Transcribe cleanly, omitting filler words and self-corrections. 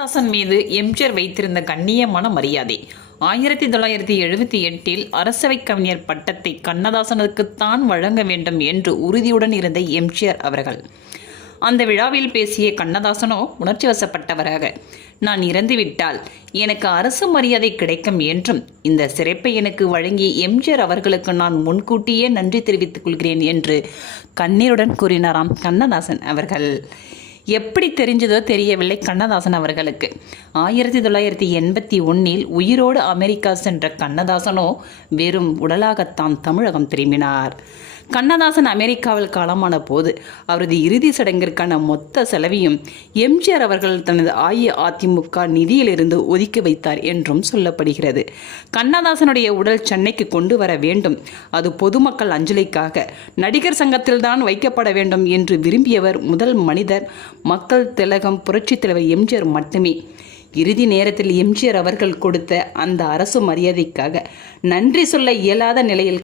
கண்ணதாசன் மீது எம்ஜிஆர் வைத்திருந்த கண்ணியமான மரியாதை. 1978 அரசவை கவிஞர் பட்டத்தை கண்ணதாசனுக்குத்தான் வழங்க வேண்டும் என்று உறுதியுடன் இருந்த எம்ஜிஆர் அவர்கள். அந்த விழாவில் பேசிய கண்ணதாசனோ உணர்ச்சி வசப்பட்டவராக, நான் இறந்துவிட்டால் எனக்கு அரசு மரியாதை கிடைக்கும் என்றும் இந்த சிறப்பை எனக்கு வழங்கிய எம்ஜிஆர் அவர்களுக்கு நான் முன்கூட்டியே நன்றி தெரிவித்துக் கொள்கிறேன் என்று கண்ணீருடன் கூறினாராம் கண்ணதாசன் அவர்கள். எப்படி தெரிஞ்சதோ தெரியவில்லை கண்ணதாசன் அவர்களுக்கு. 1981 உயிரோடு அமெரிக்கா சென்ற கண்ணதாசனோ வெறும் உடலாகத்தான் தமிழகம் திரும்பினார். கண்ணதாசன் அமெரிக்காவில் காலமான போது அவரது இறுதி சடங்கிற்கான மொத்த செலவையும் எம்ஜிஆர் அவர்கள் தனது அஇஅதிமுக நிதியிலிருந்து ஒதுக்கி வைத்தார் என்றும் சொல்லப்படுகிறது. கண்ணதாசனுடைய உடல் சென்னைக்கு கொண்டு வர வேண்டும், அது பொதுமக்கள் அஞ்சலிக்காக நடிகர் சங்கத்தில்தான் வைக்கப்பட வேண்டும் என்று விரும்பியவர் முதல் மனிதர் மக்கள் திலகம் புரட்சித் தலைவர் எம்ஜிஆர் மட்டுமே. இறுதி நேரத்தில் எம்ஜிஆர் அவர்கள் கொடுத்த அந்த அரசு மரியாதைக்காக நன்றி சொல்ல இயலாத நிலையில்